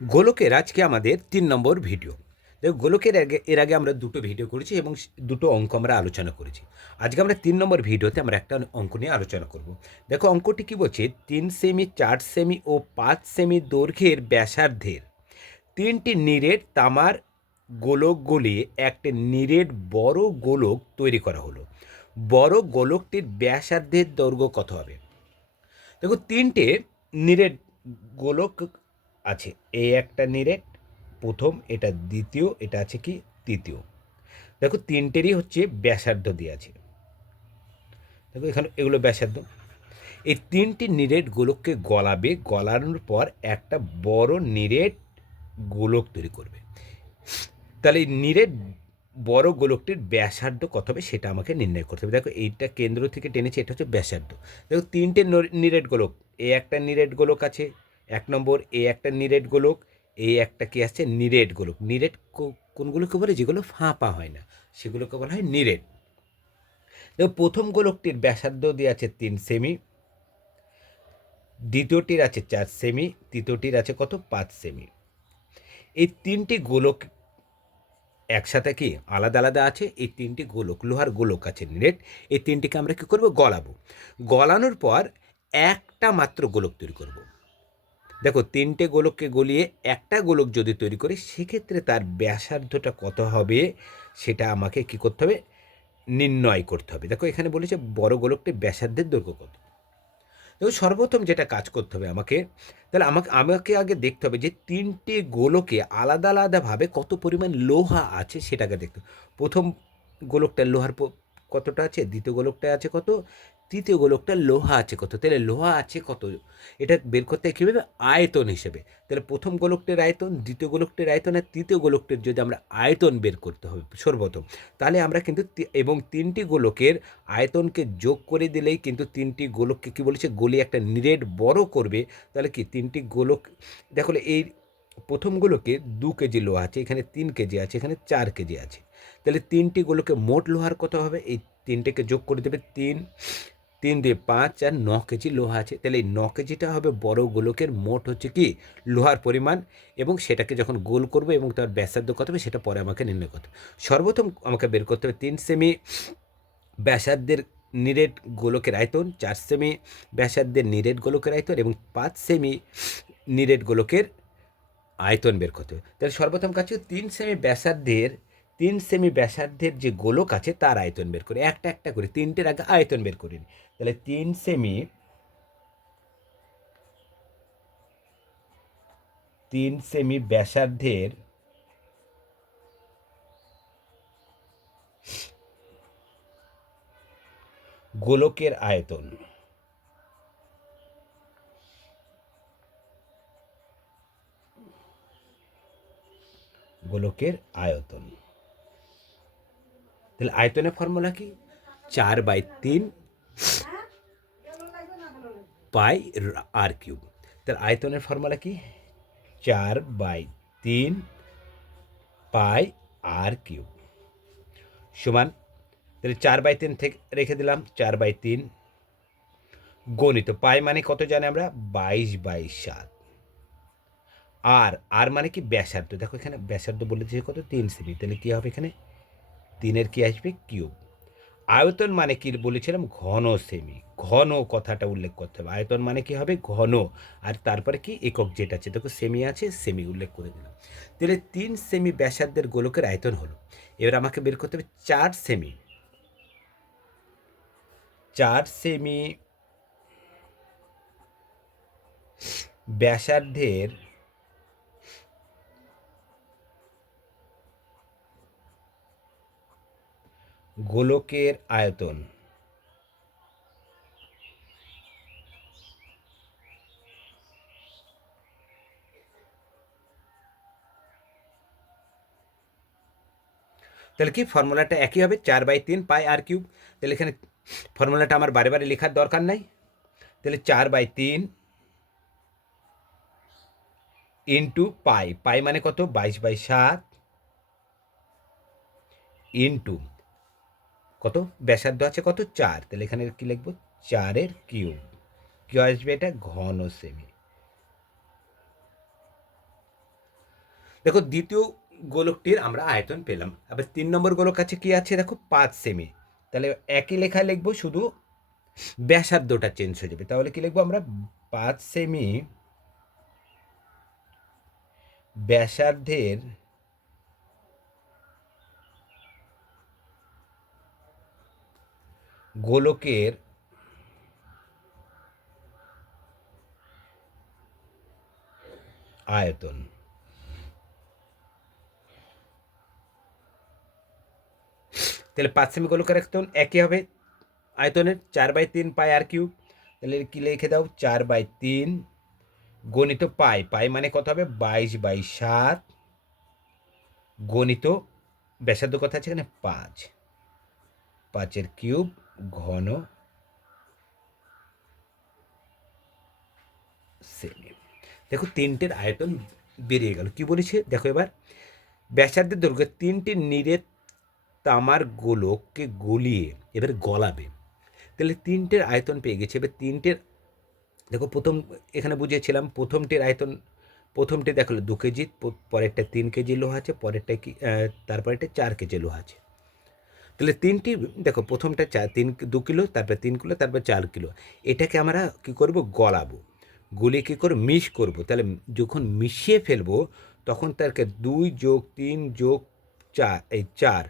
গোলকের আজকে আমাদের তিন নম্বর ভিডিও। দেখো, গোলকের আগে, এর আগে আমরা দুটো ভিডিও করেছি এবং দুটো অঙ্ক আমরা আলোচনা করেছি। আজকে আমরা তিন নম্বর ভিডিওতে আমরা একটা অঙ্ক নিয়ে আলোচনা করব। দেখো, অঙ্কটি কি বলছে? তিন সেমি, চার সেমি ও পাঁচ সেমি দৈর্ঘ্যের ব্যাসার্ধের তিনটি নিরেট তামার গোলক গলিয়ে একটা নিরেট বড় গোলক তৈরি করা হলো। বড় গোলকটির ব্যাসার্ধের দৈর্ঘ্য কত হবে? দেখো, তিনটে নিরেট গোলক আছে এই একটা নিরেট, প্রথম এটা দ্বিতীয়, এটা আছে কি তৃতীয়। দেখো তিনটেরই হচ্ছে ব্যাসার্ধ দিয়ে আছে। দেখো এখানে এগুলো ব্যাসার্ধ। এই তিনটি নিরেট গোলককে গলাবে, গলানোর পর একটা বড় নিরেট গোলক তৈরি করবে। তাহলে এই নিরেট বড় গোলকটির ব্যাসার্ধ কত হবে সেটা আমাকে নির্ণয় করতে হবে। দেখো এইটা কেন্দ্র থেকে টেনেছে, এটা হচ্ছে ব্যাসার্ধ। দেখো তিনটে নর- নিরেট গোলক, এ একটা নিরেট গোলক আছে এক নম্বর, এ একটা নিরেট গোলক এই একটা কি আছে নিরেট গোলক। নিরেট কোনগুলোকে বলে? যেগুলো ফাঁপা হয় না। সেগুলোকে বলা হয় নিরেট। প্রথম গোলকটির ব্যাসার্ধ দিয়ে আছে তিন সেমি। দ্বিতীয়টির আছে চার সেমি। তৃতীয়টির আছে কত? পাঁচ সেমি। এই তিনটি গোলক একসাথে কি আলাদা আলাদা আছে? এই তিনটি গোলক, লোহার গোলক আছে নেট এই তিনটিকে আমরা কী করব? গলাবো। গলানোর পর একটা মাত্র গোলক তৈরি করব। দেখো, তিনটে গোলককে গলিয়ে একটা গোলক যদি তৈরি করি, সেক্ষেত্রে তার ব্যাসার্ধটা কত হবে সেটা আমাকে কি করতে হবে? নির্ণয় করতে হবে। দেখো, এখানে বলেছে বড় গোলকটি ব্যাসার্ধের দৈর্ঘ্য কত? দেখো, সর্বপ্রথম যেটা কাজ করতে হবে আমাকে, তাহলে আমাকে আমাকে আগে দেখতে হবে যে তিনটে গোলকে আলাদা আলাদাভাবে কত পরিমাণ লোহা আছে সেটাকে দেখতে। প্রথম গোলকটা লোহার কতটা আছে? দ্বিতীয় গোলকটা আছে কত? তৃতীয় গোলকটা লোহা আছে কত? তাহলে লোহা আছে কত? এটা বের করতে কীভাবে আয়তন হিসেবে। তাহলে প্রথম গোলকটির আয়তন, দ্বিতীয় গোলকটির আয়তন আর তৃতীয় গোলকটির যদি আমরা আয়তন বের করতে হবে সর্বপ্রথম, তাহলে আমরা কিন্তু এবং তিনটি গোলকের আয়তনকে যোগ করে দিলেই কিন্তু তিনটি গোলককে কী বলেছে? গলি একটা নিরেট বড় করবে। তাহলে কি? তিনটি গোলক দেখো এই প্রথম গোলকে দু কেজি লোহা আছে, এখানে তিন কেজি আছে, এখানে চার কেজি আছে। তাহলে তিনটি গোলকে মোট লোহার কত হবে? এই তিনটেকে যোগ করে দেবে তিন তিন দিয়ে পাঁচ আর ন কেজি লোহা আছে। তাহলে এই ন কেজিটা হবে বড় গোলকের, মোট হচ্ছে কি? লোহার পরিমাণ এবং সেটাকে যখন গোল করবে এবং তার ব্যাসার্ধ কত হবে সেটা পরে আমাকে নির্ণয় করতে হবে। সর্বপ্রথম আমাকে বের করতে হবে তিন সেমি ব্যাসার্ধের নিরেট গোলকের আয়তন, চার সেমি ব্যাসার্ধের নিরেট গোলকের আয়তন এবং পাঁচ সেমি নিরেট গোলকের আয়তন বের করতে হবে। তাহলে সর্বপ্রথম হচ্ছে তিন সেমি ব্যাসার্ধের তিন সেমি ব্যাসার্ধের যে গোলক আছে, তার আয়তন বের করে। একটা একটা করে, তিনটের আগে আয়তন বের করি। তাহলে তিন সেমি তিন সেমি ব্যাসার্ধের গোলকের আয়তন। গোলকের আয়তন। তাহলে আয়তনের ফর্মুলা কি? চার বাই তিন পাই আর কিউব। তাহলে আয়তনের ফর্মুলা কি? চার বাই তিন পাই আর কিউব। সমান, তাহলে চার বাই তিন থেকে রেখে দিলাম, চার বাই তিন গণিত। পাই মানে কত জানি আমরা? বাইশ বাই সাত। আর আর মানে কি? ব্যাসার্ধ। দেখো এখানে ব্যাসার্ধ বলে দিয়েছে কত? তিন সেমি তাহলে কী হবে এখানে? তিনের কি আসবে? কিউব। আয়তন মানে কি বলেছিলাম? ঘন সেমি। ঘন কথাটা উল্লেখ করতে হবে। আয়তন মানে কি হবে? ঘন। আর তারপরে কি? একক যেটা আছে। দেখো, সেমি আছে, সেমি উল্লেখ করে দিলাম। তাহলে তিন সেমি ব্যাসার্ধের গোলকের আয়তন হলো। এবার আমাকে বের করতে হবে চার সেমি। চার সেমি ব্যাসার্ধের গোলকের আয়তন। তাহলে কি ফর্মুলাটা একই হবে? চার বাই তিন পাই আর কিউব। তাহলে এখানে ফর্মুলাটা আমার বারে বারে লেখার দরকার নাই। তাহলে চার বাই তিন ইন্টু পাই। পাই মানে কত? বাইশ বাই সাত ইন্টু কত? ব্যাসার্ধ আছে কত? চার। তাহলে এখানে কি লিখব? চারের কিউব। কি আসবে এটা? ঘন সেমি। দেখো, দ্বিতীয় গোলকটির আমরা আয়তন পেলাম। আবার তিন নম্বর গোলক আছে কি আছে? দেখো, পাঁচ সেমি। তাহলে একই লেখা লিখব, শুধু ব্যাসার্ধটা চেঞ্জ হয়ে যাবে। তাহলে কি লিখব আমরা? পাঁচ সেমি ব্যাসার্ধের গোলকের আয়তন। তাহলে পাঁচ সেমি গোলকের আয়তন একই হবে। আয়তনের চার বাই তিন পাই আর কিউব। তাহলে কি লিখে দাও? চার বাই তিন গণিত পাই। পাই মানে কত হবে? বাইশ বাই সাত গণিত ব্যাসার্ধ কথা আছে এখানে? পাঁচ। পাঁচের কিউব ঘন সেমি। দেখো, তিনটের আয়তন বেরিয়ে গেল। কি বলেছে? দেখো এবার। ব্যাসার্ধের দৈর্ঘ্য তিনটি নিরেট তামার গোলককে গলিয়ে এবার গলাবে। তাহলে তিনটের আয়তন পেয়ে গেছে। এবার তিনটের, দেখো, প্রথম, এখানে বুঝিয়েছিলাম, প্রথমটির আয়তন, প্রথমটি দেখো, দু কেজি, পরেরটা তিন কেজি লোহা আছে, পরেরটা কি তারপরেরটা চার কেজি লোহা আছে। তাহলে তিনটি, দেখো প্রথমটা চার তিন, দু কিলো, তারপর তিন কিলো, তারপর চার কিলো। এটাকে আমরা কি করব? গলাবো। গুলি কী করে মিশ করব। তাহলে যখন মিশিয়ে ফেলব, তখন তাকে দুই যোগ তিন যোগ চার এই চার,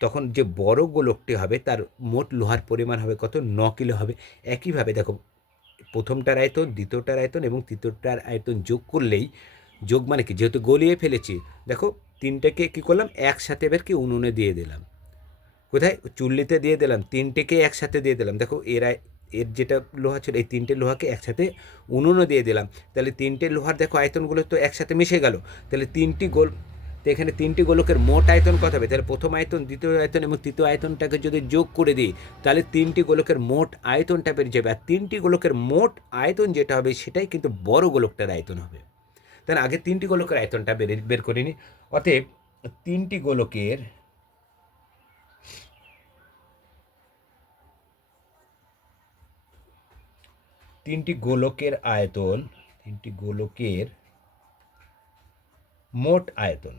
তখন যে বড় গোলকটি হবে, তার মোট লোহার পরিমাণ হবে কত? ন কিলো হবে। একইভাবে দেখো, প্রথমটার আয়তন, দ্বিতীয়টার আয়তন এবং তৃতীয়টার আয়তন যোগ করলেই, যোগ মানে কি? যেহেতু গলিয়ে ফেলেছি, দেখো তিনটাকে কী করলাম? একসাথে এবার কি উনুনে দিয়ে দিলাম। কোথায়? চুল্লিতে দিয়ে দিলাম, তিনটেকে একসাথে দিয়ে দিলাম। দেখো, এর এর যেটা লোহা ছিল, এই তিনটে লোহাকে একসাথে উনুনও দিয়ে দিলাম। তাহলে তিনটে লোহার, দেখো, আয়তনগুলো তো একসাথে মিশে গেল। তাহলে তিনটি গোল, তো এখানে তিনটি গোলকের মোট আয়তন কত হবে? তাহলে প্রথম আয়তন, দ্বিতীয় আয়তন এবং তৃতীয় আয়তনটাকে যদি যোগ করে দিই, তাহলে তিনটি গোলকের মোট আয়তনটা বেরিয়ে যাবে। আর তিনটি গোলকের মোট আয়তন যেটা হবে, সেটাই কিন্তু বড় গোলকটার আয়তন হবে। তাহলে আগে তিনটি গোলকের আয়তনটা বের বের করে নিই অতএব তিনটি গোলকের তিনটি গোলকের আয়তন, তিনটি গোলকের মোট আয়তন।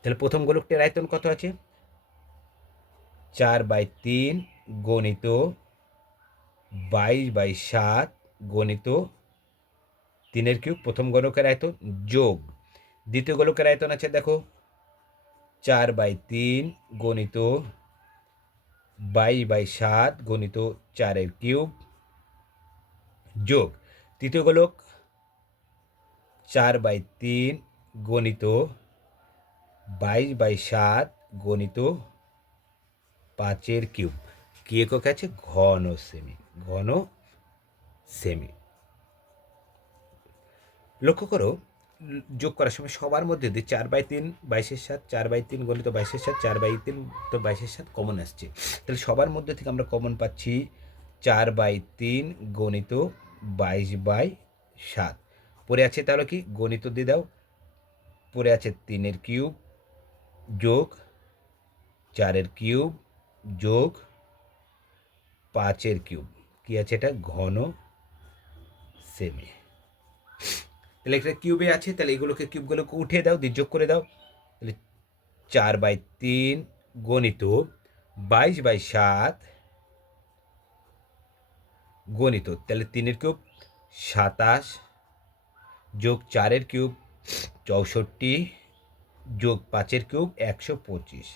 তাহলে প্রথম গোলকটির আয়তন কত আছে? চার বাই তিন গণিত বাইশ বাই সাত গণিত তিনের কিউব প্রথম গোলকের আয়তন যোগ। দ্বিতীয় গোলকের আয়তন আছে, দেখো। চার বাই তিন গণিত বাইশ বাই সাত গণিত চারের কিউব যোগ তৃতীয় গোলক চার বাই তিন গণিত বাইশ বাই সাত গণিত পাঁচের কিউব। কি একক আছে? ঘন সেমি ঘন সেমি লক্ষ্য করো যোগ করার সময় সবার মধ্যে দিয়ে চার বাই তিন, বাইশের সাত, চার বাই তিন গণিত বাইশের সাত, চার বাই তিন তো বাইশের সাত কমন আসছে। তাহলে সবার মধ্যে থেকে আমরা কমন পাচ্ছি চার বাই তিন গণিত বাইশ বাই সাত। পরে আছে তাহলে কি? গণিত দিয়ে দাও। পরে আছে তিনের কিউব যোগ চারের কিউব যোগ পাঁচের কিউব। কি আছে এটা? ঘন সেমি। তাহলে একটা কিউবে আছে, তাহলে এগুলোকে কিউবগুলোকে উঠিয়ে দাও দিয়ে যোগ করে দাও। তাহলে চার বাই তিন গণিত বাইশ বাই সাত গণিত, তাহলে তিনের কিউব সাতাশ যোগ চারের কিউব চৌষট্টি যোগ পাঁচের কিউব একশো পঁচিশ।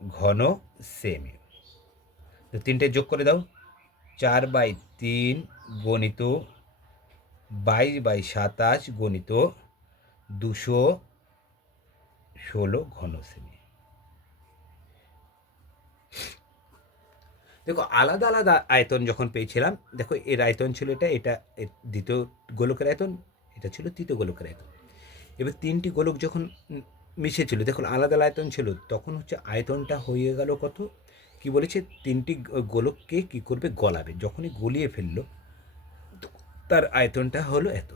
ঘন সেমি তো তিনটে যোগ করে দাও। চার বাই তিন গণিত, বাইশ বাই সাতাশ গণিত, দুশো ষোলো ঘন সেমি দেখো, আলাদা আলাদা আয়তন যখন পেয়েছিলাম, দেখো, এর আয়তন ছিল এটা এটা দ্বিতীয় গোলকের আয়তন, এটা ছিল তৃতীয় গোলকের আয়তন। এবার তিনটি গোলক যখন মিশেছিল দেখুন আলাদা আয়তন ছিল, তখন হচ্ছে আয়তনটা হয়ে গেল কত? কি বলেছে? তিনটি গোলককে কি করবে? গলাবে। যখনই গলিয়ে ফেলল, তার আয়তনটা হলো এত।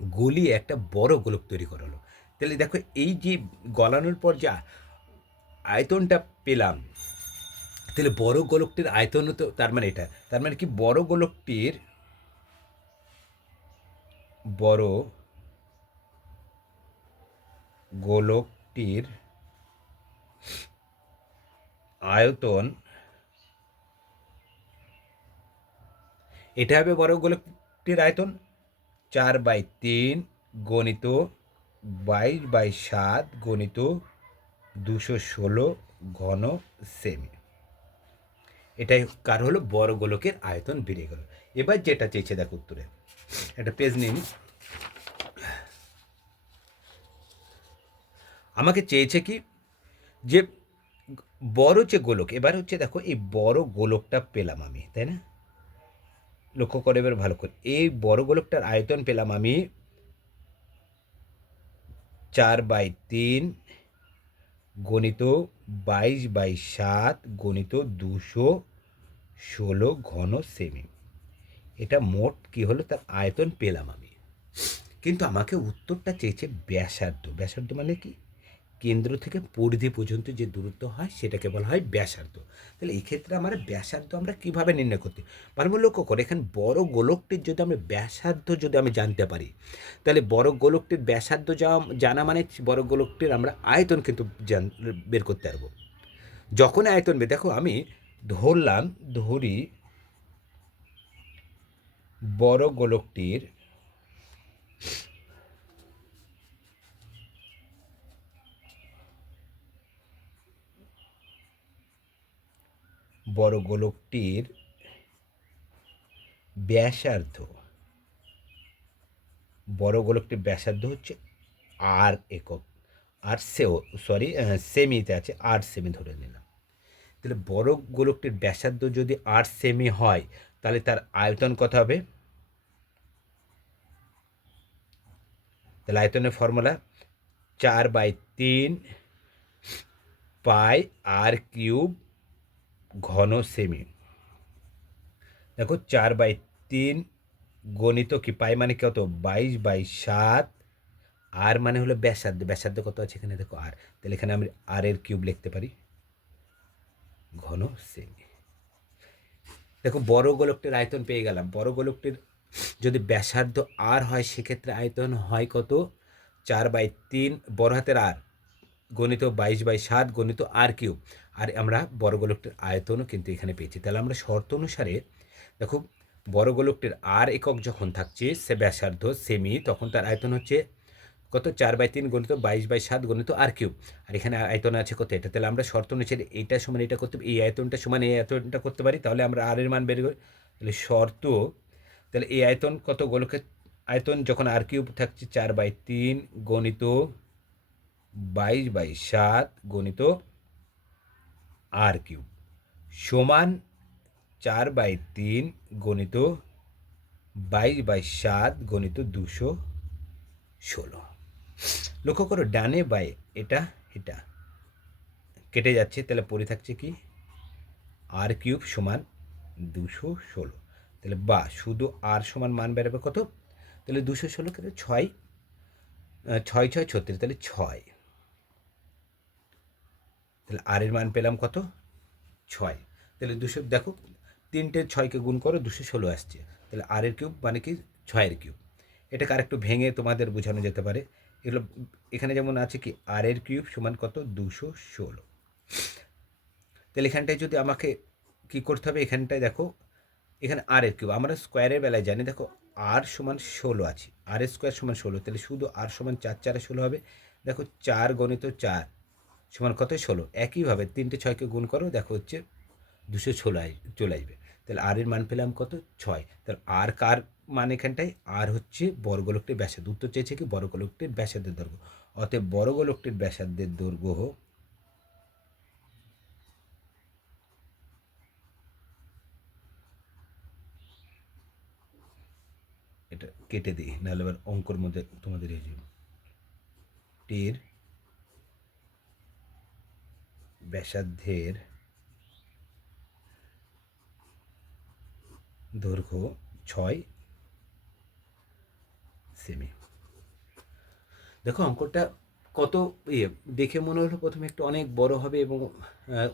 গলিয়ে একটা বড় গোলক তৈরি করালো। তাহলে দেখো, এই যে গলানোর পর যা আয়তনটা পেলাম, তাহলে বড় গোলকটির আয়তন তো, তার মানে এটা। তার মানে কি? বড় গোলকটির বড় গোলকটির আয়তন, এটা হবে বড় গোলকটির আয়তন, চার বাই তিন গণিত বাইশ বাই সাত গণিত দুশো ষোলো ঘন সেমি। এটাই কার হলো? বড় গোলকের আয়তন বেড়ে গেল। এবার যেটা চেয়েছে দেখ উত্তরে। একটা পেজ নিন আমাকে চেয়েছে কি? যে বড় যে গোলক, এবার হচ্ছে দেখো এই বড় গোলকটা পেলাম আমি, তাই না? লক্ষ্য করে এবার ভালো করে, এই বড় গোলকটার আয়তন পেলাম আমি চার বাই তিন গণিত বাইশ বাই সাত গণিত দুশো ষোলো ঘন সেমি। এটা মোট কি হলো? তার আয়তন পেলাম আমি। কিন্তু আমাকে উত্তরটা চেয়েছে ব্যাসার্ধ। ব্যাসার্ধ মানে কি? কেন্দ্র থেকে পরিধি পর্যন্ত যে দূরত্ব হয়, সেটাকে বলা হয় ব্যাসার্ধ। তাহলে এই ক্ষেত্রে আমার ব্যাসার্ধ আমরা কীভাবে নির্ণয় করতে ভালো লক্ষ্য করে, এখানে বড় গোলকটির যদি আমরা ব্যাসার্ধ যদি আমি জানতে পারি, তাহলে বড় গোলকটির ব্যাসার্ধ জানা মানে বড় গোলকটির আমরা আয়তন কিন্তু জান, বের করতে পারব। যখন আয়তন বের, দেখো আমি ধরলাম, ধরি বড় গোলকটির বড় গোলকটির ব্যাসার্ধ। বড় গোলকটির ব্যাসার্ধ হচ্ছে আর একক। আর সেও সরি সেমিতে আছে আর সেমি ধরে নিলাম। তাহলে বড় গোলকটির ব্যাসার্ধ যদি আট সেমি হয়, তাহলে তার আয়তন কত হবে? তাহলে আয়তনের ফর্মুলা চার বাই তিন পাই আর কিউব ঘন সেমি। দেখো, চার বাই তিন গণিত কি? পাই মানে কত? বাইশ বাই সাত। আর মানে হলো ব্যাসার্ধ। ব্যাসার্ধ কত আছে এখানে? দেখো, আর। তাহলে এখানে আমি আর এর কিউব লিখতে পারি। ঘন সেমি। দেখো, বড় গোলকটির আয়তন পেয়ে গেলাম। বড় গোলকটির যদি ব্যাসার্ধ আর হয়, সেক্ষেত্রে আয়তন হয় কত? চার বাই তিন, বড় হাতের আর। গণিত বাইশ বাই সাত, গণিত আর কিউব। আর আমরা বড় গোলকটির আয়তনও কিন্তু এখানে পেয়েছি। তাহলে আমরা শর্ত অনুসারে, দেখো বড় গোলকটির আর একক যখন থাকছে, সে ব্যাসার্ধ সেমি তখন তার আয়তন হচ্ছে কত? চার বাই তিন গণিত বাইশ বাই সাত, গণিত আর কিউব। আর এখানে আয়তন আছে কত? এটা তাহলে আমরা শর্ত অনুসারে এইটা সমান এটা করতে এই আয়তনটা সমান এই আয়তনটা করতে পারি, তাহলে আমরা আর এর মান বের করি। তাহলে শর্ত, তাহলে এই আয়তন কত? গোলকের আয়তন যখন আর কিউব থাকছে, চার বাই তিন গণিত বাইশ বাই সাত গণিত আর কিউব সমান চার বাই তিন গণিত বাইশ বাই সাত গণিত দুশো ষোলো। লক্ষ্য করো, ডানে বাই এটা এটা। কেটে যাচ্ছে, তাহলে পড়ে থাকছে কি? আর কিউব সমান দুশো ষোলো। তাহলে বা, শুধু আর সমান মান বেরোবে কত? তাহলে দুশো ষোলো কেটে ছয় ছয় ছয়, ছত্রিশ, তাহলে ছয়। তাহলে আর এর মান পেলাম কত? ছয়। তাহলে দুশো, দেখো, তিনটে ছয়কে গুণ করো, দুশো ষোলো আসছে। তাহলে আর এর কিউব মানে কি? ছয়ের কিউব। এটাকে আরেকটু ভেঙে তোমাদের বোঝানো যেতে পারে। এগুলো, এখানে যেমন আছে কি আর এর কিউব সমান কত? দুশো ষোলো। তাহলে এখানটায় যদি আমাকে কি করতে হবে? এখানটায় দেখো, এখানে আর এর কিউব। আমরা স্কোয়ারের বেলায় জানি, দেখো আর সমান ষোলো আছে। আর এর স্কোয়ার সমান ষোলো। তাহলে শুধু আর সমান চার, চারে ষোলো হবে। দেখো, চার গণিত চার। সমান কত? ষোলো। একইভাবে তিনটে ছয়কে গুণ করো, দেখো হচ্ছে দুশো ষোলো চলে আসবে। তাহলে আর এর মান পেলাম কত? ছয়। তাহলে আর কার মান এখানটায়? আর হচ্ছে বর্গলোকটির ব্যাসার্ধ। উত্তর চেয়েছে কি? বর্গলোকটির ব্যাসার্ধের দৈর্ঘ্য। অতএব বর্গলোকটির ব্যাসার্ধের দৈর্ঘ্য এটা কেটে দিই, নাহলে এবার অঙ্কর মধ্যে তোমাদের যাবে। টির ব্যাসার্ধের দৈর্ঘ্য ছয় সেমি। দেখো অঙ্কটা কত ইয়ে দেখে মনে হলো প্রথমে একটু অনেক বড় হবে এবং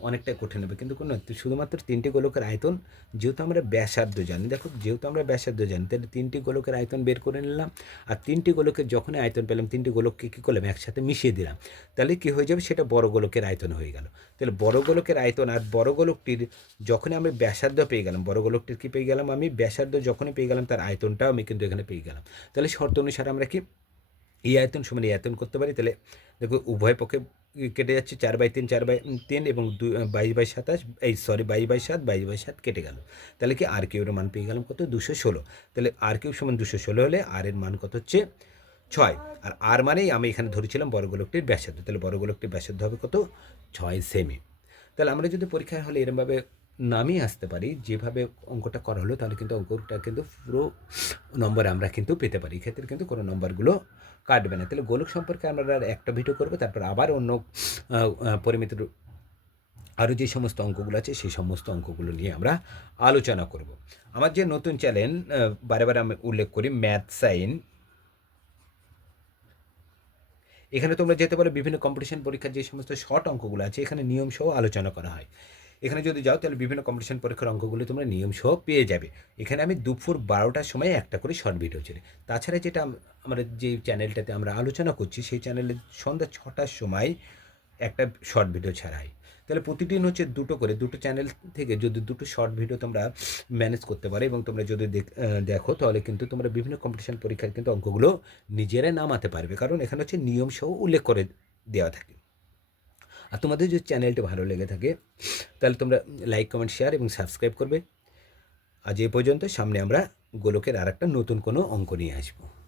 অনেকটা কঠিন হবে। কিন্তু কোনো শুধুমাত্র তিনটি গোলকের আয়তন, যেহেতু আমরা ব্যাসার্ধ জানি, দেখো যেহেতু আমরা ব্যাসার্ধ জানি, তাহলে তিনটি গোলকের আয়তন বের করে নিলাম, আর তিনটি গোলকের যখনই আয়তন পেলাম, তিনটি গোলককে কী করলাম? একসাথে মিশিয়ে দিলাম। তাহলে কী হয়ে যাবে? সেটা বড় গোলকের আয়তন হয়ে গেল। তাহলে বড় গোলকের আয়তন আর বড় গোলকটির যখনই আমি ব্যাসার্ধ পেয়ে গেলাম, বড় গোলকটির কী পেয়ে গেলাম আমি? ব্যাসার্ধ যখনই পেয়ে গেলাম, তার আয়তনটাও আমি কিন্তু এখানে পেয়ে গেলাম। তাহলে শর্ত অনুসারে আমরা কি এই আয়তন সমান এই আয়তন করতে পারি, তাহলে দেখো উভয় পক্ষে কেটে যাচ্ছে চার বাই তিন, চার বাই তিন এবং দুই বাইশ বাই সাতাশ, এই সরি বাইশ বাই সাত, বাইশ বাই সাত কেটে গেল। তাহলে কি আর কিউর মান পেয়ে গেলাম কত? দুশো ষোলো। তাহলে আর কিউ সমান দুশো ষোলো হলে আর এর মান কত হচ্ছে? ছয়। আর আর মানেই আমি এখানে ধরেছিলাম বর্গলোকটির ব্যাসার্ধ। তাহলে বর্গলোকটির ব্যাসার্ধ হবে কত? ছয় সেমি। তাহলে আমরা যদি পরীক্ষায় হলে এরমভাবে নামিয়ে আসতে পারি, যেভাবে অঙ্কটা করা হলো, তাহলে কিন্তু অঙ্কটা কিন্তু পুরো নম্বর আমরা কিন্তু পেতে পারি। এক্ষেত্রে কিন্তু কোনো নম্বরগুলো কাটবে না। তাহলে গোলক সম্পর্কে আমরা একটা ভিডিও করব, তারপর আবার অন্য পরিমিত আরও যে সমস্ত অঙ্কগুলো আছে, সেই সমস্ত অঙ্কগুলো নিয়ে আমরা আলোচনা করব। আমার যে নতুন চ্যানেল বারে বারে আমি উল্লেখ করি, ম্যাথ সাইন। এখানে তোমরা যেতে পারো, বিভিন্ন কম্পিটিশন পরীক্ষার যে সমস্ত শর্ট অঙ্কগুলো আছে, এখানে নিয়ম সহ আলোচনা করা হয়। এখানে যদি যাও, তাহলে বিভিন্ন কম্পিটিশন পরীক্ষার অঙ্কগুলো তোমরা নিয়ম সহ পেয়ে যাবে। এখানে আমি দুপুর বারোটার সময় একটা করে শর্ট ভিডিও ছেড়ে। তাছাড়া যেটা আমরা যে চ্যানেলটাতে আমরা আলোচনা করছি, সেই চ্যানেলে সন্ধ্যা ছটার সময় একটা শর্ট ভিডিও ছাড়াই। তাহলে প্রতিদিন হচ্ছে দুটো করে, দুটো চ্যানেল থেকে যদি দুটো শর্ট ভিডিও তোমরা ম্যানেজ করতে পারো এবং তোমরা যদি দেখো তাহলে কিন্তু তোমরা বিভিন্ন কম্পিটিশন পরীক্ষার কিন্তু অঙ্কগুলো নিজেরাই নামাতে পারবে। কারণ এখানে হচ্ছে নিয়ম সহ উল্লেখ করে দেওয়া থাকে। আর তোমাদের যদি চ্যানেলটি ভালো লেগে থাকে, তাহলে তোমরা লাইক কমেন্ট শেয়ার এবং সাবস্ক্রাইব করবে। আজ এ পর্যন্ত, সামনে আমরা গোলকের আর একটা নতুন কোনো অঙ্ক নিয়ে আসব।